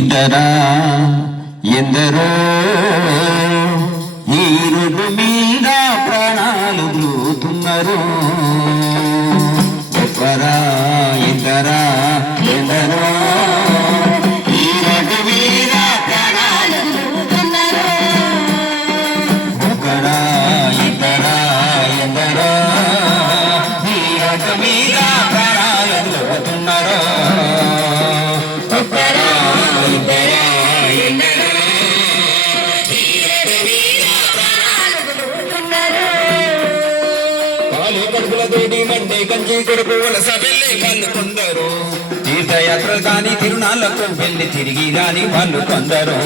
ఇతరా ఎందరో ఈ రోడ్డు మీద ప్రాణాలు బ్లూతున్నారు. ఒకరా ఇతరా ఎందరో ఈ రోడ్డు మీద ప్రాణాలు బ్లూతున్నారు. ఒకరా ఇతరా ఎందరో ఈ రోడ్డు మీద ప్రాణాలు బ్లూతున్నారు. మండే గంజి కొడుకు వలస వెళ్ళి వాళ్ళు కొందరు, తీర్థయాత్రలు కాని తిరునాళ్లకు వెళ్ళి తిరిగి రాని వాళ్ళు కొందరు.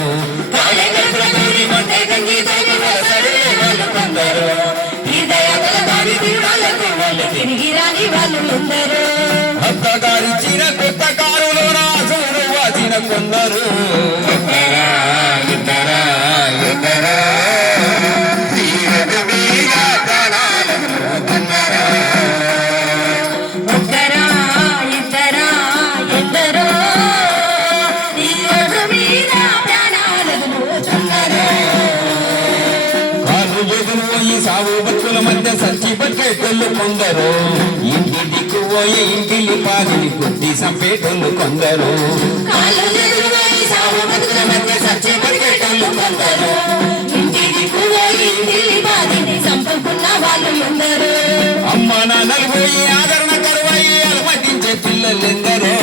అత్తగారిచ్చిన కొత్త కారులో రాజులు వాచిన కొందరు. సాగు బతుకుల మధ్య సంచి పట్టేటోళ్ళు కొందరు, ఇంటి దిక్కు పోయి ఇంటిని పాదిని కొద్ది సంపేటోళ్ళు కొందరు. అమ్మ నాన్నలు పోయి ఆదరణ కరువయి అనుమతించే పిల్లలెందరో.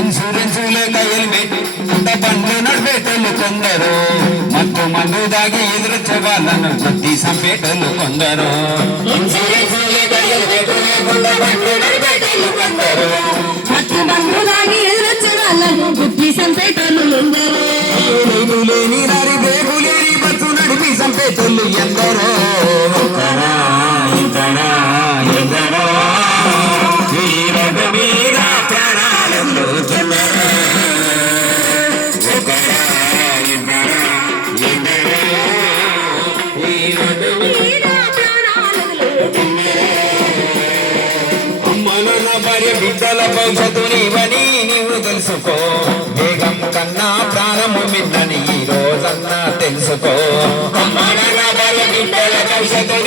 ఇన్సూరెన్స్ లేక హెల్మెట్ బండ్లు నడిపేటోళ్ళు కొందరు, మత్తు మందు దాగి ఎదురొచ్చే వాళ్ళను కొద్ది సంపేటోళ్ళు కొందరు. ఇన్సూరెన్స్ లేక హెల్మెట్ లేకుండా బండ్లు నడిపేటోళ్ళు కొందరు, మత్తు మందు దాగి ఎదురొచ్చే వాళ్ళను కొద్ది సంపేటోళ్ళు కొందరు. లేని రారి బేగు లేని బస్సు నడిపి సంపేటోళ్ళు ఎందరో. బిడ్డల భవిష్యత్తు నీవని నీవు తెలుసుకో, వేగం కన్నా ప్రాణము మిన్నని ఈ రోజన్నా తెలుసుకో. బిడ్డల భవిష్యత్తు